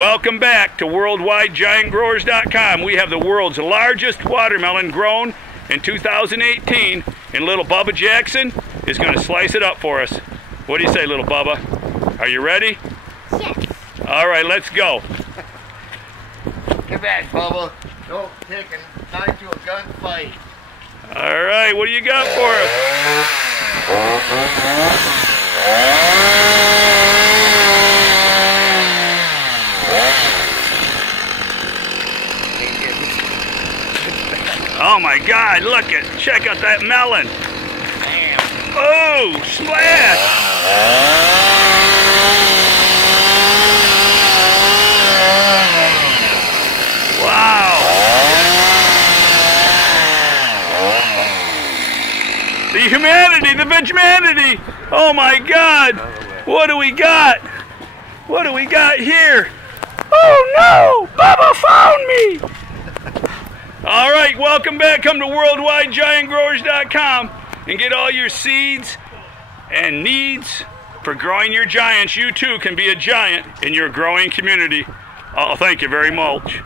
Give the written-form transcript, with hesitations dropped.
Welcome back to worldwidegiantgrowers.com. We have the world's largest watermelon grown in 2018, and little Bubba Jackson is going to slice it up for us. What do you say, little Bubba? Are you ready? Yes. All right, let's go. Get back, Bubba. Don't take a knife to a gunfight. All right, what do you got for us? Oh my God, check out that melon. Damn. Oh, splash. Wow. The humanity, the vegemanity. Oh my God. What do we got? What do we got here? Oh no, Bubba found me. All right, welcome back. Come to worldwidegiantgrowers.com and get all your seeds and needs for growing your giants. You too can be a giant in your growing community. Oh, thank you very much.